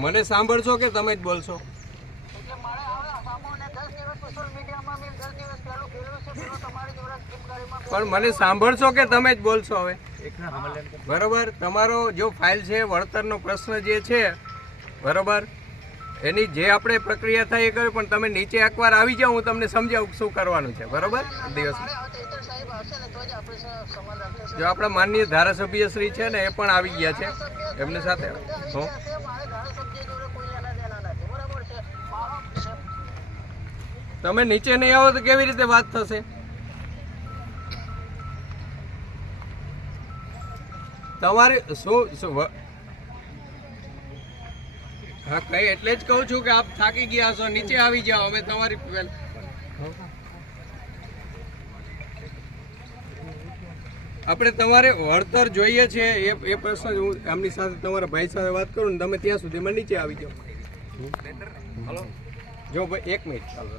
મને સાંભળશો કે તમે જ બોલશો. પણ મને સાંભળશો કે તમે જ બોલશો હવે. બરોબર? તમારો જો ફાઇલ છે વળતરનો પ્રશ્ન જે છે બરોબર? એની જે આપણે પ્રક્રિયા થાય એ કરે પણ તમે નીચે એકવાર આવી જાઓ હું તમને સમજાવું શું કરવાનું છે. બરોબર? દિવસ. જ આપણે સ- સમાધાન થશે જો આપણા માનનીય ધારાસભ્ય શ્રી છે ને એ પણ આવી ગયા છે. એમની સાથે હો. છે મારે ધારાસભ્ય જોડે કોઈ લેના દેના નથી બરાબર છે મારો છે તમે નીચે નહીં આવો તો કેવી રીતે વાત થશે? તમારે શું હા, કઈ એટલે જ કહું છું કે આપ થાકી ગયા છો, નીચે આવી જાઓ, અમે તમારી આપણે તમારે વળતર જોઈએ છે, એ એ પ્રશ્ન હું આમની સાથે તમારા ભાઈ સાથે વાત કરું ને તમે ત્યાં સુધીમાં નીચે આવી જાઓ. જો ભાઈ, એક મિનિટ ચાલો.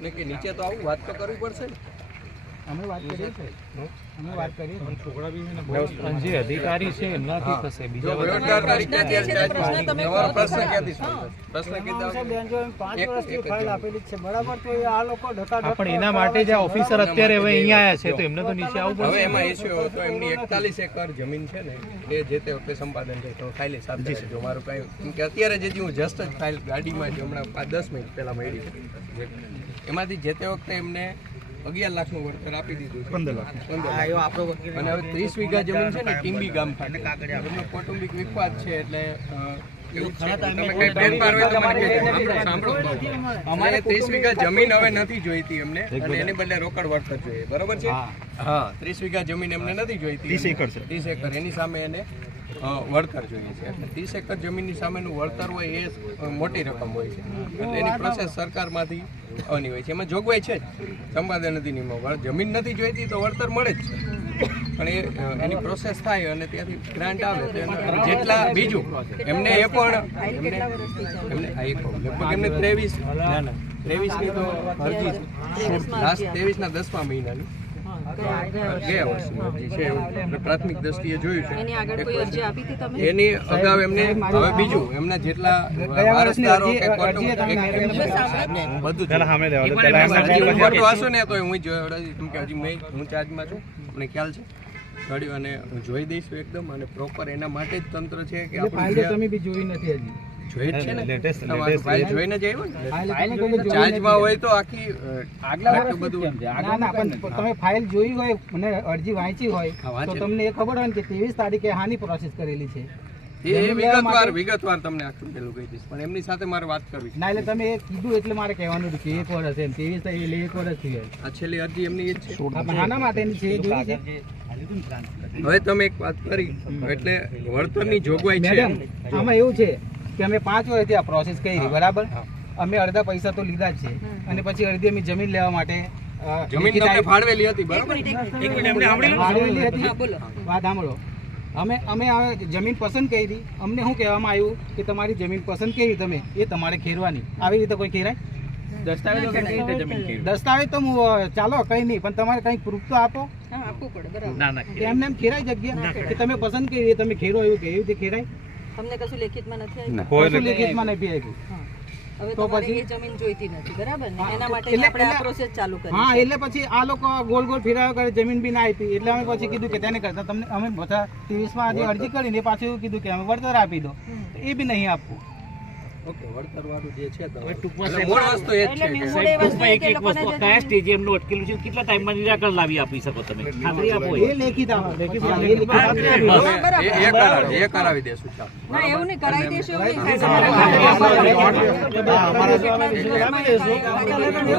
નીચે તો આવું વાત તો કરવી પડશે ને. અમે વાત કરીએ છીએ. અમે વાત કરીએ જે અધિકારી છે એમનાથી થશે. બીજા છે. છે પણ એના માટે જે ઓફિસર અત્યારે હવે અહીંયા આવ્યા છે તો એમને તો નીચે આવવું હવે એમાં ઇસ્યુ હતો એમની એકતાલીસ એકર જમીન છે ને એ જે તે વખતે સંપાદન છે તો ખાલી સાથે જો મારું કાંઈ કે અત્યારે જે હું જસ્ટ જ ફાઇલ ગાડીમાં જ હમણાં પાંચ દસ મિનિટ પહેલા મળી છે એમાંથી જે તે વખતે એમને અગિયાર લાખનું વળતર આપી દીધું છે. પંદર લાખ. અને હવે ત્રીસ વીઘા જમીન છે ને ટીમ્બી ગામ ખાતે. એમનો કૌટુંબિક વિખવાદ છે એટલે. અમારે. ત્રીસ વીઘા જમીન હવે નથી જોઈતી એમને અને એની બદલે રોકડ વળતર જોઈએ. બરોબર છે? હા. ત્રીસ વીઘા જમીન એમને નથી જોઈતી ત્રીસ એકર છે. ત્રીસ એકર. એની સામે એને વળતર જોઈએ છે. એટલે ત્રીસ એકર જમીનની સામેનું વળતર હોય એ મોટી રકમ હોય છે. એટલે એની પ્રોસેસ સરકારમાંથી આવવાની હોય છે. એમાં જોગવાઈ છે જ. સંપાદન નદીની જમીન નથી જોઈતી તો વળતર મળે જ છે. પણ એ એની પ્રોસેસ થાય અને ત્યાંથી ગ્રાન્ટ આવે તો જેટલા બીજું એમને એ પણ એમને એમને લગભગ એમને ત્રેવીસ ત્રેવીસની તો અરજી છે. લાસ્ટ ત્રેવીસના દસમા મહિનાની. ગયા વર્ષની છે એવું પ્રાથમિક દ્રષ્ટિએ જોયું છે. એની આગળ કોઈ અરજી આપી હતી તમે? એની અગાઉ એમને હવે બીજું એમના જેટલા વારસદારો કે બધું જ. હજી હું ખોટું ને તો હું જોઈ કે હજી મેં હું ચાર્જમાં છું. મને ખ્યાલ છે. ગાડીઓ અને હું જોઈ દઈશું એકદમ અને પ્રોપર એના માટે જ તંત્ર છે કે આપણે તમે બી જોઈ નથી હજી. જોઈ જ છે ને? તમારું ફાઇલ જોઈને જ આવ્યો ને? ફાઇલ તમે કોઈ જોઈ ચાર્જમાં હોય તો આખી આગલા આટલું બધું ના ના પણ તમે ફાઇલ જોઈ હોય મને અરજી વાંચી હોય તો તમને એ ખબર હોય કે ત્રેવીસ તારીખે હાની પ્રોસેસ કરેલી છે. એ એ વિગતવાર વિગતવાર તમને આખું પેલું કહી દઈશ. પણ એમની સાથે મારે વાત કરવી ના એટલે તમે કીધું એટલે મારે કહેવાનું કે એક વર્ષ એમ ત્રેવીસ એટલે એક વર્ષ થઈ ગયું આ છેલ્લી અરજી એમની એ જ છે. આના માટેની છે જોઈ છે. હવે તમે એક વાત કરી. એટલે વળતરની જોગવાઈ છે. આમાં એવું છે કે અમે પાંચ વર્ષથી આ પ્રોસેસ કરી બરાબર? અમે અડધા પૈસા તો લીધા જ છે. અને પછી અડધી અમે જમીન લેવા માટે જમીન તમને ફાળવેલી હતી બરાબર? ફાળવેલી હતી? વાત સાંભળો. અમે અમે હવે જમીન પસંદ કરી અમને શું કહેવામાં આવ્યું કે તમારી જમીન પસંદ કરી તમે એ તમારે ખેરવાની. આવી રીતે કોઈ ખેરાય દસ્તાવેજ તો ચાલો કઈ નહીં પણ તમારે કઈ પ્રૂફ તો આપો. આપવું પડે બરાબર. એમને એમ ખેરાય જગ્યા કે તમે પસંદ કરી તમે ખેરો એવું કે એવી રીતે ખેરાય? તમને કશું લેખિતમાં નથી આવ્યું? કોઈ લેખિતમાં નહીં આપ્યું હવે તો પછી? જમીન જોઈતી નથી બરાબર ને? એના માટે આપણે આ પ્રોસેસ ચાલુ કરી હા એટલે પછી આ લોકો ગોલ ગોલ ફેરાયો કરે જમીન બી ના આપી. એટલે અમે પછી કીધું કે તેને કરતા. તમને અમે બધા ત્રીસમાં જે અરજી કરીને પાછું એવું કીધું કે અમે વળતર આપી દો. એ બી નહીં આપવું. ઓકે વળતર વાળું જે છે તો એટલે મૂળ વસ્તુ એ જ છે. ટૂંકમાં એક એક વસ્તુ કયા સ્ટેજે એમનું અટકેલું છે કેટલા ટાઈમમાં નિરાકરણ લાવી આપી શકો તમે? ખાતરી આપો એ. લેખિત આપો લેખિત. એ કરાવી દેશું ના એવું નહીં કરાવી દેશું એવું નહીં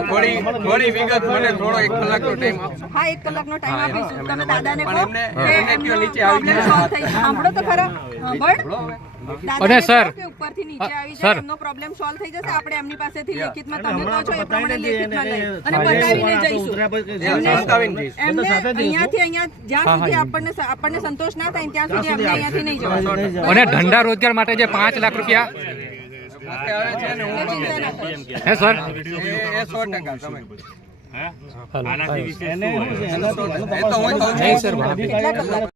થોડી થોડી વિગત મને થોડો એક કલાકનો ટાઈમ આપો હા એક કલાકનો ટાઈમ આપીશું. તમે દાદાને કહો કે એમને નીચે આવી. સાંભળો તો ખરા. સાંભળ. દાદાને સર, ઉપરથી નીચે આવી જાય એમનો પ્રોબ્લેમ સોલ્વ થઈ જશે આપણે એમની પાસેથી લેખિતમાં તમે કહો છો એ પ્રમાણે લેખિતમાં લઈ અને બતાવીને જઈશું. એમને અહીંયાથી અહીંયા જ્યાં સુધી આપણને આપણને સંતોષ ના થાય ત્યાં સુધી અમને અહીંયાથી નહીં જવાનું અને ધંધા રોજગાર માટે જે પાંચ લાખ રૂપિયા ઓકે, હવે છે ને હું ચિંતા ના કરો. હે સર? એ- એ સો ટકા તમે આનાથી વિશેષ શું હોય?